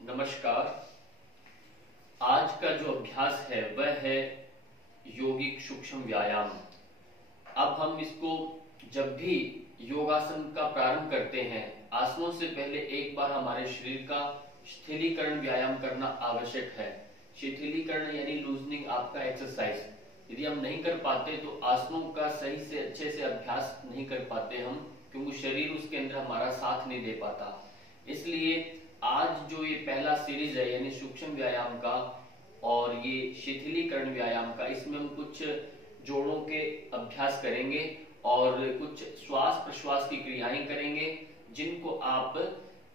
नमस्कार। आज का जो अभ्यास है वह है योगिक सूक्ष्म व्यायाम। अब हम इसको जब भी योगासन का प्रारंभ करते हैं, आसनों से पहले एक बार हमारे शरीर का शिथिलीकरण व्यायाम करना आवश्यक है। शिथिलीकरण यानी लूजनिंग आपका एक्सरसाइज। यदि हम नहीं कर पाते तो आसनों का सही से अच्छे से अभ्यास नहीं कर पाते हम, क्योंकि शरीर उसके अंदर हमारा साथ नहीं दे पाता। इसलिए आज जो ये पहला सीरीज है यानी सूक्ष्म व्यायाम का और ये शिथिलीकरण व्यायाम का, इसमें हम कुछ जोड़ों के अभ्यास करेंगे और कुछ श्वास प्रश्वास की क्रियाएं करेंगे जिनको आप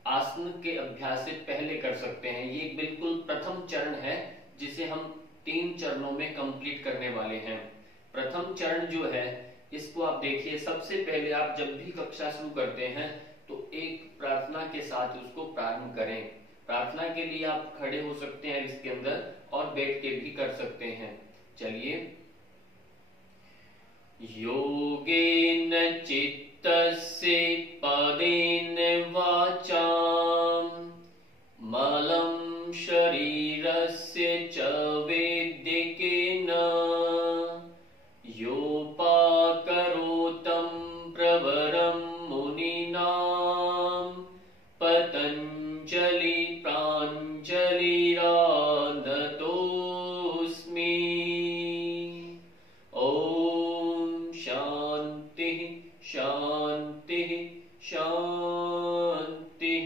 आसन के अभ्यास से पहले कर सकते हैं। ये बिल्कुल प्रथम चरण है जिसे हम 3 चरणों में कंप्लीट करने वाले हैं। प्रथम चरण जो है इसको आप देखिए, सबसे पहले आप जब भी कक्षा शुरू करते हैं तो एक प्रार्थना के साथ उसको प्रारंभ करें। प्रार्थना के लिए आप खड़े हो सकते हैं इसके अंदर और बैठ के भी कर सकते हैं। चलिए। योगेन चित्तस्य पदेन वाचां मलं शरीरस्य च वेद्यकेन योपाकरोतं प्रवरं मुनिनां पतञ्जलि प्राञ्जलिरानतोऽस्मि। ओम शांति शांति शांति।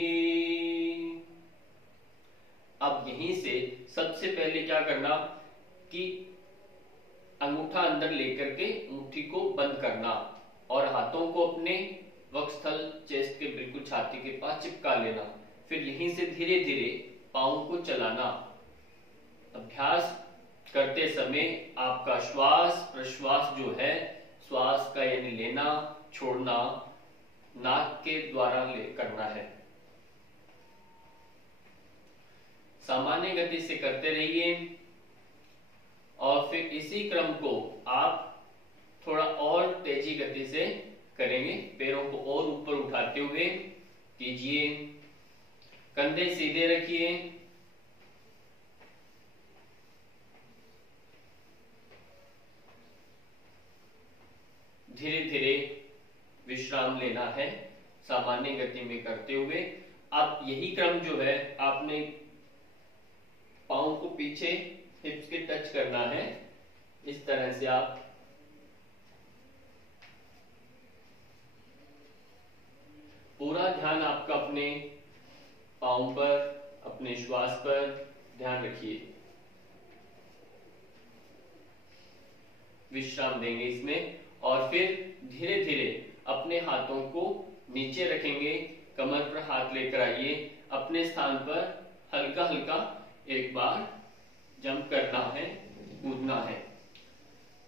अब यहीं से सबसे पहले क्या करना कि अंगूठा अंदर लेकर के मुट्ठी को बंद करना और हाथों को अपने वक्षस्थल चेस्ट के बिल्कुल छाती के पास चिपका लेना। फिर यहीं से धीरे धीरे पांव को चलाना। अभ्यास करते समय आपका श्वास प्रश्वास जो है, श्वास का यानी लेना छोड़ना नाक के द्वारा करना है। सामान्य गति से करते रहिए और फिर इसी क्रम को आप थोड़ा और तेजी गति से करेंगे। पैरों को और ऊपर उठाते हुए कीजिए, कंधे सीधे रखिए, धीरे धीरे विश्राम लेना है सामान्य गति में करते हुए। अब यही क्रम जो है आपने पांव को पीछे हिप्स के टच करना है। इस तरह से आप पूरा ध्यान आपका अपने पांव पर, अपने श्वास पर ध्यान रखिए। विश्राम देंगे इसमें और फिर धीरे धीरे अपने हाथों को नीचे रखेंगे, कमर पर हाथ लेकर आइए। अपने स्थान पर हल्का हल्का एक बार जंप करना है, कूदना है।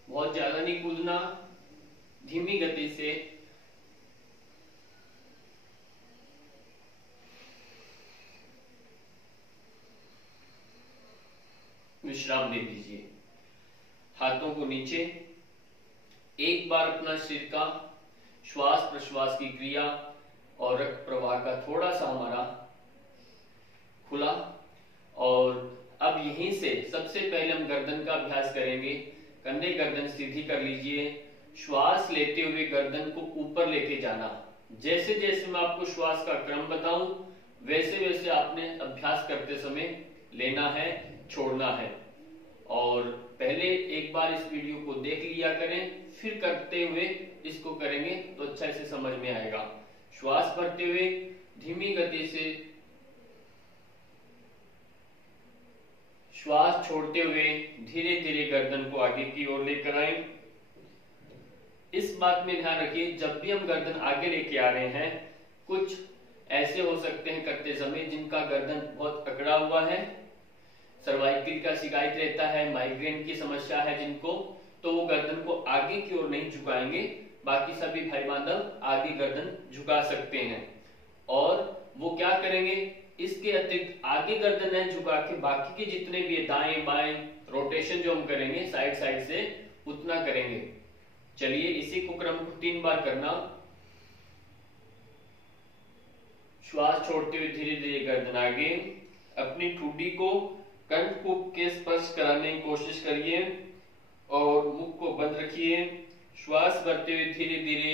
बहुत ज्यादा नहीं कूदना, धीमी गति से। विश्राम दे दीजिए। हाथों को नीचे। एक बार अपना शरीर का श्वास प्रश्वास की क्रिया और रक्त प्रवाह का थोड़ा सा हमारा खुला। और अब यहीं से सबसे पहले हम गर्दन का अभ्यास करेंगे। कंधे गर्दन सीधी कर लीजिए। श्वास लेते हुए गर्दन को ऊपर लेके जाना। जैसे जैसे मैं आपको श्वास का क्रम बताऊं वैसे वैसे आपने अभ्यास करते समय लेना है, छोड़ना है। और पहले एक बार इस वीडियो को देख लिया करें, फिर करते हुए इसको करेंगे तो अच्छा से समझ में आएगा। श्वास भरते हुए धीमी गति से, श्वास छोड़ते हुए धीरे धीरे गर्दन को आगे की ओर लेकर आए। इस बात में ध्यान रखिए, जब भी हम गर्दन आगे लेके आ रहे हैं, कुछ ऐसे हो सकते हैं करते समय जिनका गर्दन बहुत अकड़ा हुआ है, सर्वाइकल का शिकायत रहता है, माइग्रेन की समस्या है जिनको, तो वो गर्दन को आगे की ओर नहीं झुकाएंगे। बाकी सभी भाई बांधव आगे गर्दन झुका सकते हैं। और वो क्या करेंगे, इसके अतिरिक्त आगे गर्दन है झुका के बाकी के जितने भी दाएं बाएं रोटेशन जो हम करेंगे साइड साइड से, उतना करेंगे। चलिए इसी को क्रम को 3 बार करना। श्वास छोड़ते हुए धीरे धीरे गर्दन आगे, अपनी ठुड्डी को कंठकूप के स्पर्श कराने की कोशिश करिए और मुख को बंद रखिए। श्वास भरते हुए धीरे धीरे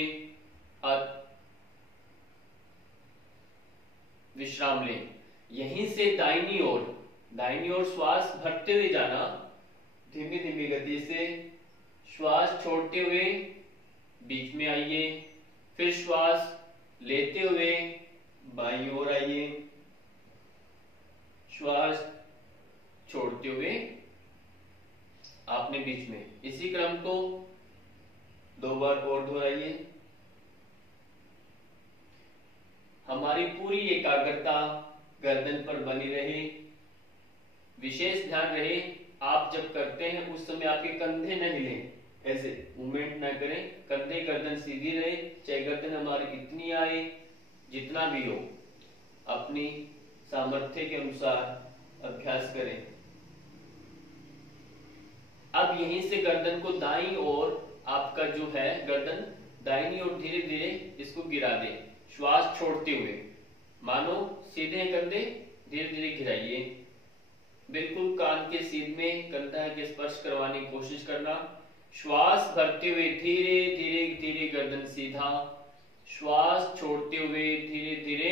विश्राम लें। यहीं से दाहिनी ओर श्वास भरते हुए जाना, धीमी धीमी गति से श्वास छोड़ते हुए बीच में आइए, फिर श्वास लेते हुए बाईं ओर आइए, श्वास छोड़ते हुए आपने बीच में। इसी क्रम को 2 बार और दोहराइए। हमारी पूरी एकाग्रता गर्दन पर बनी रहे। विशेष ध्यान रहे, आप जब करते हैं उस समय आपके कंधे न हिलें, ऐसे मूवमेंट ना करें, कंधे गर्दन सीधी रहे, चाहे गर्दन हमारी इतनी आए जितना भी हो, अपनी सामर्थ्य के अनुसार अभ्यास करें। अब यहीं से गर्दन को दाईं ओर, आपका जो है गर्दन दाईं ओर धीरे धीरे इसको गिरा दें, श्वास छोड़ते हुए। मानो सीधे कंधे धीरे धीरे गिराइए, बिल्कुल कान के सीध में कंधा के स्पर्श करवाने की कोशिश करना। श्वास भरते हुए धीरे धीरे धीरे गर्दन सीधा, श्वास छोड़ते हुए धीरे धीरे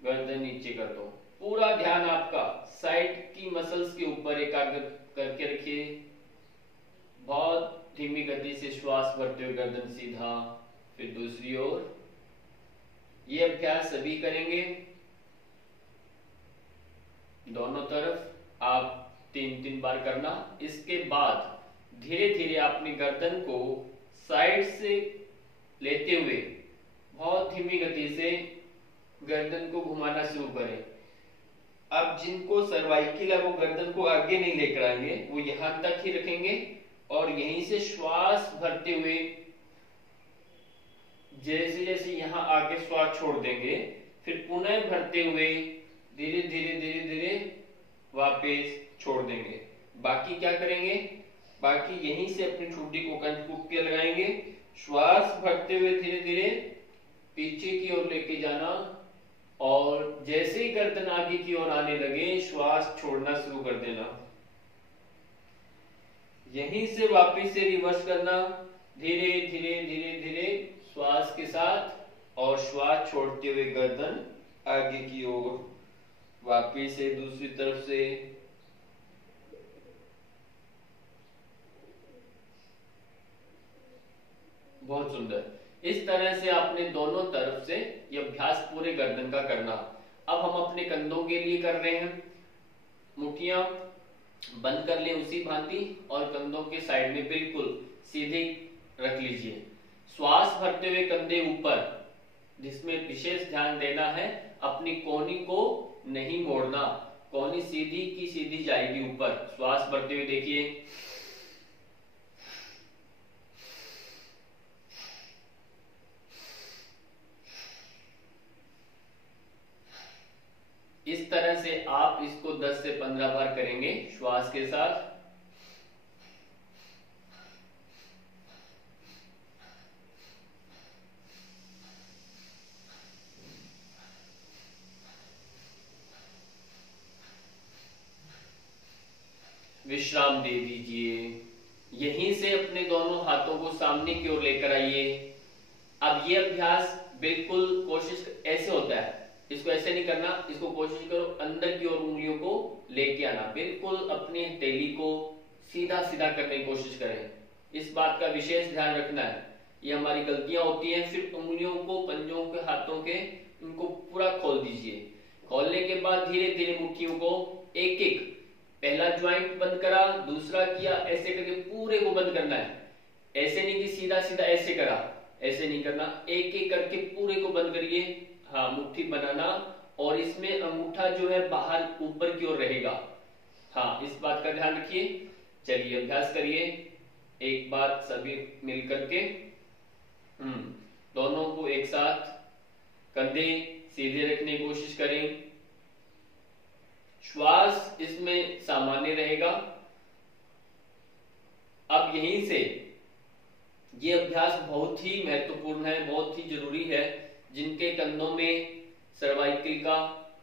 गर्दन नीचे कर दो। पूरा ध्यान आपका साइड की मसल्स के ऊपर एकाग्र करके रखिए। बहुत धीमी गति से श्वास भरते हुए गर्दन सीधा, फिर दूसरी ओर। ये अभ्यास सभी करेंगे, दोनों तरफ आप 3-3 बार करना। इसके बाद धीरे धीरे अपनी गर्दन को साइड से लेते हुए बहुत धीमी गति से गर्दन को घुमाना शुरू करें। अब जिनको सर्वाइकल है वो गर्दन को आगे नहीं लेकर आएंगे, वो यहां तक ही रखेंगे और यहीं से श्वास भरते हुए जैसे जैसे यहां आके श्वास छोड़ देंगे, फिर पुनः भरते हुए धीरे धीरे धीरे धीरे वापस छोड़ देंगे। बाकी क्या करेंगे, बाकी यहीं से अपनी ठुड्डी को कंठकूप के लगाएंगे, श्वास भरते हुए धीरे धीरे पीछे की ओर लेके जाना और जैसे ही गर्दन आगे की ओर आने लगे श्वास छोड़ना शुरू कर देना। यहीं से वापस से रिवर्स करना, धीरे धीरे धीरे धीरे श्वास के साथ और श्वास छोड़ते हुए गर्दन आगे की ओर, वापस से दूसरी तरफ से। बहुत सुंदर। इस तरह से आपने दोनों तरफ से ये अभ्यास पूरे गर्दन का करना। अब हम अपने कंधों के लिए कर रहे हैं। मुठियां बंद कर लें उसी भांति और कंधों के साइड में बिल्कुल सीधे रख लीजिए। श्वास भरते हुए कंधे ऊपर, जिसमें विशेष ध्यान देना है, अपनी कोहनी को नहीं मोड़ना, कोहनी सीधी की सीधी जाएगी ऊपर। श्वास भरते हुए देखिए, इस तरह से आप इसको 10 से 15 बार करेंगे श्वास के साथ। विश्राम दे दीजिए। यहीं से अपने दोनों हाथों को सामने की ओर लेकर आइए। अब ये अभ्यास बिल्कुल कोशिश ऐसे होता है, इसको ऐसे नहीं करना, इसको कोशिश करो अंदर की ओर उंगलियों को लेके आना, बिल्कुल अपनी हथेली को सीधा सीधा करने की कोशिश करें। इस बात का विशेष ध्यान रखना है, ये हमारी गलतियां होती हैं। फिर उंगलियों को पंजों के हाथों के इनको पूरा खोल दीजिए। खोलने के बाद धीरे धीरे मुट्ठियों को एक एक, पहला ज्वाइंट बंद करा, दूसरा किया, ऐसे करके पूरे को बंद करना है। ऐसे नहीं कि सीधा सीधा ऐसे करा, ऐसे नहीं करना, एक एक करके पूरे को बंद करिए। हाँ, मुट्ठी बनाना और इसमें अंगूठा जो है बाहर ऊपर की ओर रहेगा। हाँ, इस बात का ध्यान रखिए। चलिए अभ्यास करिए एक बार सभी मिल करके। दोनों को एक साथ कंधे सीधे रखने की कोशिश करें। श्वास इसमें सामान्य रहेगा। अब यहीं से ये अभ्यास बहुत ही महत्वपूर्ण है, बहुत ही जरूरी है। जिनके कंधों में सर्वाइकल का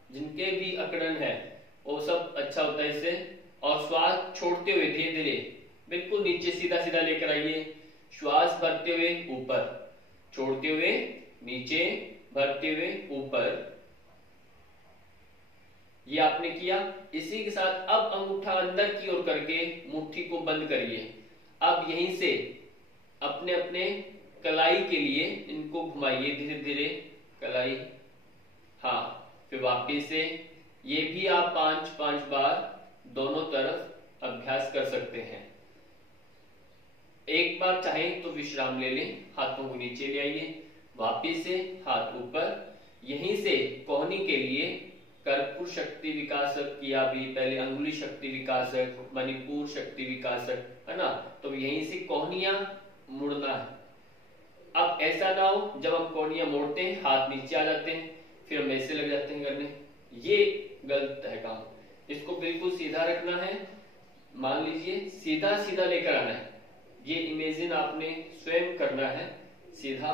जिनके भी अकड़न है वो सब अच्छा होता है इससे। और श्वास छोड़ते हुए धीरे धीरे बिल्कुल नीचे सीधा सीधा लेकर आइए। श्वास भरते हुए ऊपर, छोड़ते हुए नीचे, भरते हुए ऊपर। ये आपने किया। इसी के साथ अब अंगूठा अंदर की ओर करके मुट्ठी को बंद करिए। अब यहीं से अपने अपने कलाई के लिए इनको घुमाइए धीरे धीरे, कलाई। हाँ, फिर वापिस से ये भी आप 5-5 बार दोनों तरफ अभ्यास कर सकते हैं। एक बार चाहें तो विश्राम ले लें, हाथों को नीचे ले आइए, वापिस से हाथ ऊपर। यहीं से कोहनी के लिए कर्पूर शक्ति विकासक किया, भी पहले अंगुली शक्ति विकासक, मणिपुर शक्ति विकासक, है ना। तो यहीं से कोहनियां मुड़ना है। अब ऐसा ना हो जब हम कोहनियां मोड़ते हैं हाथ नीचे आ जाते हैं, फिर हम ऐसे लग जाते हैं करने, ये गलत है काम। इसको बिल्कुल सीधा रखना है। मान लीजिए सीधा सीधा लेकर आना है, ये इमेजिन आपने स्वयं करना है। सीधा,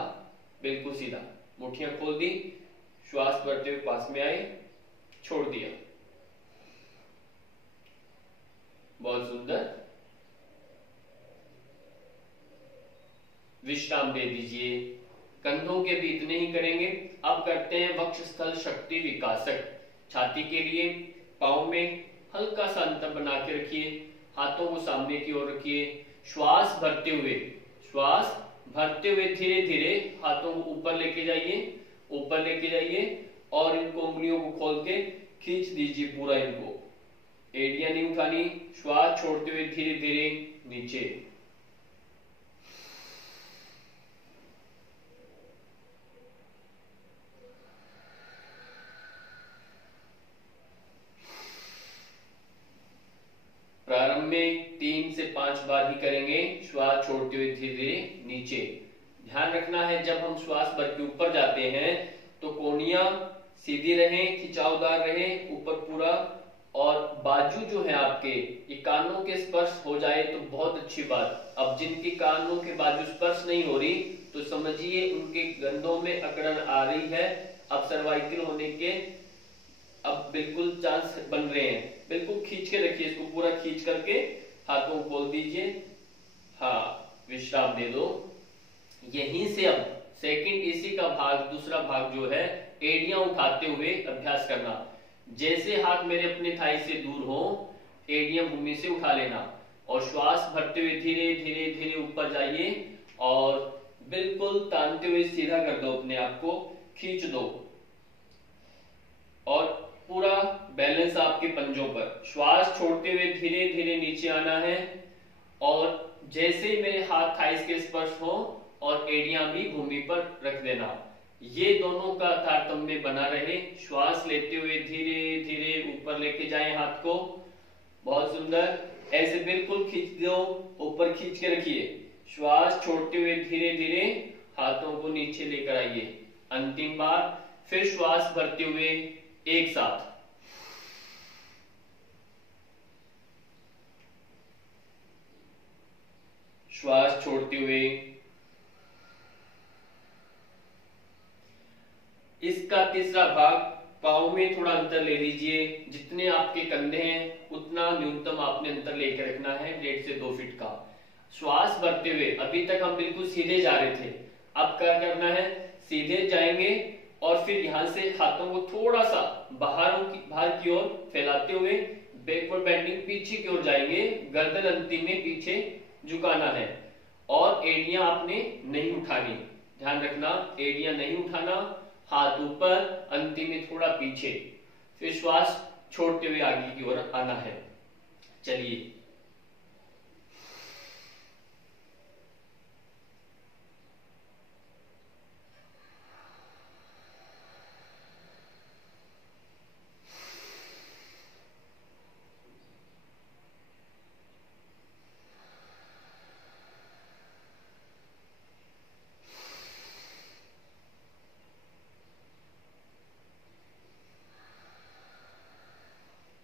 बिल्कुल सीधा। मुट्ठियां खोल दी, श्वास भरते हुए पास में आए, छोड़ दिया। बहुत सुंदर। विश्राम दे दीजिए। कंधों के भी इतने ही करेंगे। अब करते हैं वक्षस्थल शक्ति विकासक। छाती के लिए पांव में हल्का सा अंतर बना के रखिए, हाथों को सामने की ओर रखिए। श्वास भरते हुए धीरे धीरे हाथों को ऊपर लेके जाइए, और इनको उंगलियों को खोल के खींच दीजिए पूरा। इनको एड़ियां नहीं उठानी। श्वास छोड़ते हुए धीरे धीरे नीचे। प्रारंभ में 3 से 5 बार ही करेंगे। श्वास छोड़ते हुए धीरे धीरे नीचे। ध्यान रखना है जब हम श्वास भर के ऊपर जाते हैं तो कोहनियां सीधी रहे, खिंचावदार रहे ऊपर पूरा, और बाजू जो है आपके ये कानों के स्पर्श हो जाए तो बहुत अच्छी बात। अब जिनके कानों के बाजू स्पर्श नहीं हो रही तो समझिए उनके गंधों में अकड़न आ रही है। अब सर्वाइकल होने के अब बिल्कुल चांस बन रहे हैं। बिल्कुल खींच के रखिए, इसको पूरा खींच करके हाथों को खोल दीजिए। हाँ, विश्राम दे दो। यहीं से अब सेकंड इसी का भाग, दूसरा भाग जो है एड़ियां उठाते हुए अभ्यास करना। जैसे हाथ मेरे अपने थाई से दूर हो, एड़ियां भूमि से उठा लेना, और श्वास भरते हुए धीरे धीरे धीरे ऊपर जाइए, और बिल्कुल तानते हुए सीधा कर दो, अपने आप को खींच दो, और पूरा बैलेंस आपके पंजों पर। श्वास छोड़ते हुए धीरे धीरे नीचे आना है, और जैसे ही मेरे हाथ थाइस के स्पर्श हो और एड़ियां भी भूमि पर रख देना। ये दोनों का तारतम्य बना रहे। श्वास लेते हुए धीरे धीरे ऊपर लेके जाएं हाथ को। बहुत सुंदर। ऐसे बिल्कुल खींच दो, ऊपर खींच के रखिए। श्वास छोड़ते हुए धीरे धीरे हाथों को नीचे लेकर आइए। अंतिम बार फिर श्वास भरते हुए एक साथ। श्वास छोड़ते हुए। इसका तीसरा भाग, पाँव में थोड़ा अंतर ले लीजिए। जितने आपके कंधे हैं उतना न्यूनतम आपने अंतर लेकर रखना है, 1.5 से 2 फीट का। श्वास भरते हुए, अभी तक हम बिल्कुल सीधे जा रहे थे, अब क्या करना है, सीधे जाएंगे और फिर यहां से हाथों को थोड़ा सा बाहर की ओर फैलाते हुए बैकवर्ड बेंडिंग पीछे की ओर जाएंगे। गर्दन अंतिम में पीछे झुकाना है, और एड़ियां आपने नहीं उठानी। ध्यान रखना, एड़ियां नहीं उठाना, हाथ ऊपर, अंतिम में थोड़ा पीछे। फिर श्वास छोड़ते हुए आगे की ओर आना है। चलिए,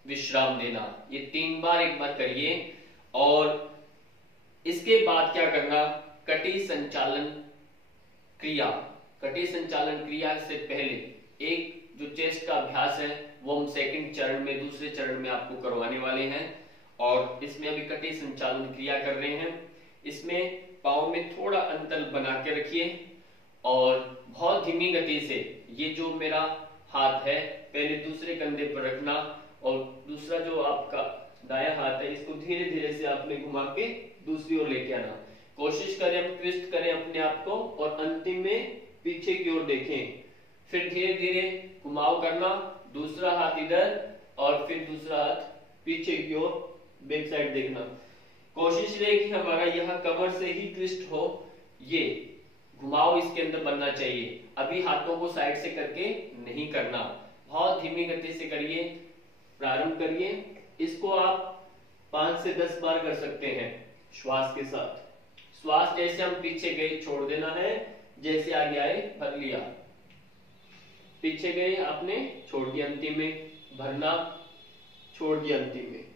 विश्राम देना। ये 3 बार एक बार करिए, और इसके बाद क्या करना, कटी संचालन क्रिया। कटी संचालन क्रिया से पहले एक जो चेस्ट का अभ्यास है वो हम सेकंड चरण में, दूसरे चरण में आपको करवाने वाले हैं। और इसमें अभी कटी संचालन क्रिया कर रहे हैं। इसमें पाँव में थोड़ा अंतर बना के रखिए और बहुत धीमी गति से ये जो मेरा हाथ है पहले दूसरे कंधे पर रखना और दूसरा जो आपका दायां हाथ है इसको धीरे धीरे से आपने घुमा के दूसरी ओर लेके आना। कोशिश करें हम ट्विस्ट करें अपने आप को और अंतिम में पीछे की ओर देखें। फिर धीरे धीरे घुमाव करना, दूसरा हाथ इधर और फिर दूसरा हाथ पीछे की ओर बैक साइड देखना। कोशिश रहे कि हमारा यह कमर से ही ट्विस्ट हो, ये घुमाव इसके अंदर बनना चाहिए। अभी हाथों को साइड से करके नहीं करना, बहुत धीमी गति से करिए, प्रारंभ करिए। इसको आप 5 से 10 बार कर सकते हैं श्वास के साथ। श्वास जैसे हम पीछे गए छोड़ देना है, जैसे आगे आए भर लिया, पीछे गए आपने छोड़ दिया, अंतिम में भरना, छोड़ दिया अंतिम में।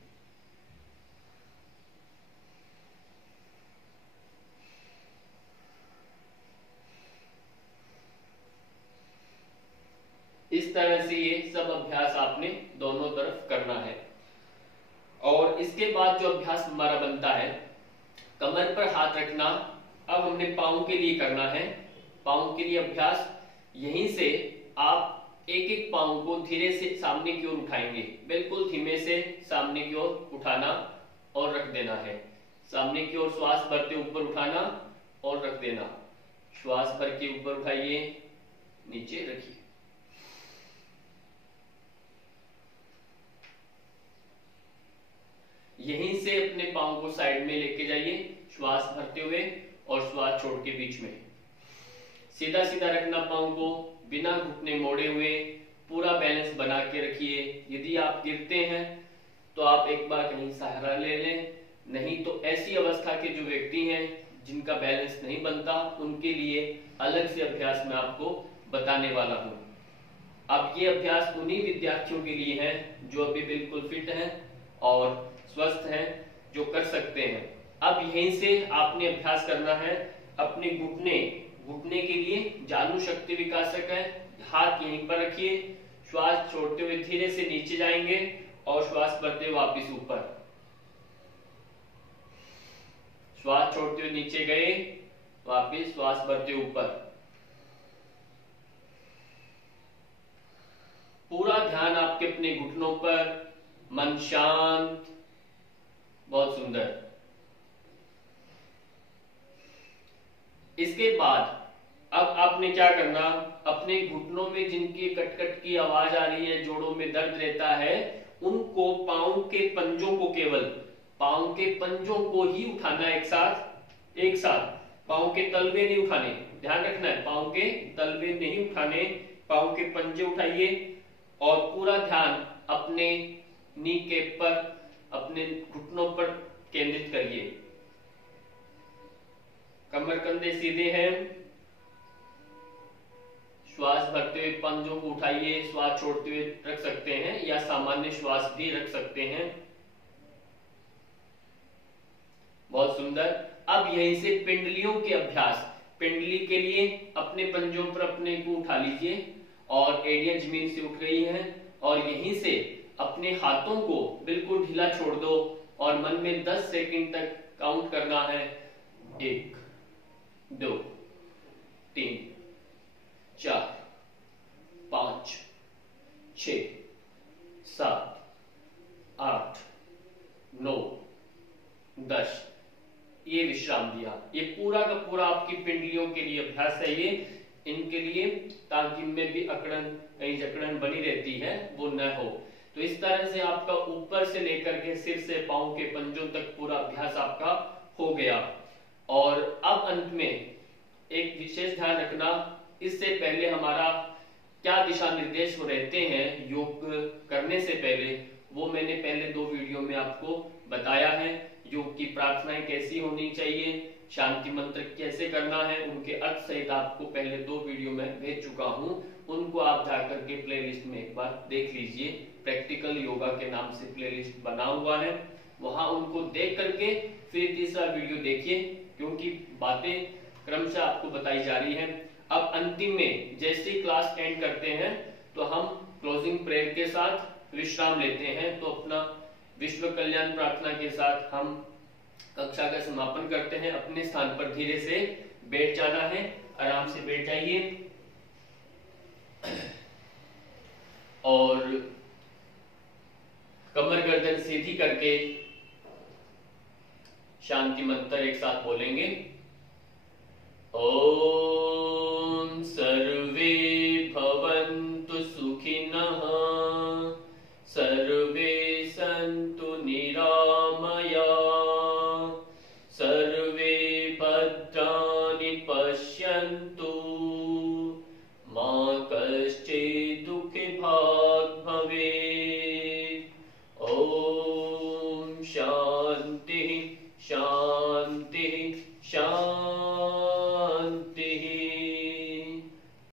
इस तरह से ये सब अभ्यास आपने दोनों तरफ करना है। और इसके बाद जो अभ्यास हमारा बनता है, कमर पर हाथ रखना। अब हमने पाँव के लिए करना है। पाँव के लिए अभ्यास यहीं से आप एक एक पाँव को धीरे से सामने की ओर उठाएंगे, बिल्कुल धीमे से सामने की ओर उठाना और रख देना है। सामने की ओर श्वास भरते ऊपर उठाना और रख देना। श्वास भर के ऊपर उठाइए, नीचे रखिए। यहीं से अपने पाँव को साइड में लेके जाइए, श्वास भरते हुए और श्वास छोड़ के बीच में। सीधा सीधा रखना पाँव को, बिना घुटने मोड़े हुए, पूरा बैलेंस बना के रखिए। यदि आप गिरते हैं तो आप एक बार कहीं सहारा ले लें, नहीं तो ऐसी अवस्था के जो व्यक्ति हैं जिनका बैलेंस नहीं बनता, उनके लिए अलग से अभ्यास मैं आपको बताने वाला हूँ। अब ये अभ्यास उन्हीं विद्यार्थियों के लिए है जो अभी बिल्कुल फिट हैं और स्वस्थ हैं, जो कर सकते हैं। अब यहीं से आपने अभ्यास करना है। अपने घुटने के लिए जानु शक्ति विकासक है, हाथ यहीं पर रखिए। श्वास छोड़ते हुए धीरे से नीचे जाएंगे और श्वास भरते हुए वापस ऊपर। श्वास छोड़ते हुए नीचे गए, वापस श्वास भरते ऊपर। पूरा ध्यान आपके अपने घुटनों पर, मन शांत, बहुत सुंदर। इसके बाद अब आपने क्या करना, अपने घुटनों में जिनकी कटकट की आवाज आ रही है, जोड़ों में दर्द रहता है, उनको पांव के पंजों को, केवल पांव के पंजों को ही उठाना। एक साथ पांव के तलवे नहीं उठाने, ध्यान रखना है, पांव के तलवे नहीं उठाने, पांव के पंजे उठाइए और पूरा ध्यान अपने नी कैप पर, अपने घुटनों पर केंद्रित करिए। कमर कंधे सीधे हैं। श्वास भरते हुए पंजों को उठाइए, श्वास छोड़ते हुए रख सकते हैं या सामान्य श्वास भी रख सकते हैं। बहुत सुंदर। अब यहीं से पिंडलियों के अभ्यास। पिंडली के लिए अपने पंजों पर अपने को उठा लीजिए और एड़ियां जमीन से उठ रही हैं और यहीं से अपने हाथों को बिल्कुल ढीला छोड़ दो और मन में 10 सेकंड तक काउंट करना है। 1 2 3 4 5 6 7 8 9 10। ये विश्राम दिया। ये पूरा का पूरा आपकी पिंडलियों के लिए अभ्यास है। ये इनके लिए, ताकि इनमें भी अकड़न, कहीं जकड़न बनी रहती है, वो न हो। तो इस तरह से आपका ऊपर से लेकर के सिर से पांव के पंजों तक पूरा अभ्यास आपका हो गया। और अब अंत में एक विशेष ध्यान रखना, इससे पहले हमारा क्या दिशा निर्देश रहते हैं योग करने से पहले, वो मैंने पहले 2 वीडियो में आपको बताया है। योग की प्रार्थनाएं कैसी होनी चाहिए, शांति मंत्र कैसे करना है, उनके अर्थ सहित आपको पहले 2 वीडियो में भेज चुका हूं। उनको आप जाकर के प्लेलिस्ट में एक बार देख लीजिए। प्रैक्टिकल योगा के नाम से प्लेलिस्ट बना हुआ है, वहां उनको देख करके फिर तीसरा वीडियो देखिए, क्योंकि बातें क्रमशः आपको बताई जा रही है। अब अंतिम में जैसे क्लास एंड करते हैं तो हम क्लोजिंग प्रेयर के साथ विश्राम लेते हैं। तो अपना विश्व कल्याण प्रार्थना के साथ हम कक्षा का समापन करते हैं। अपने स्थान पर धीरे से बैठ जाना है, आराम से बैठ जाइए और कमर गर्दन सीधी करके शांति मंत्र एक साथ बोलेंगे। ओम सर्वे भवन्तु सुखिनः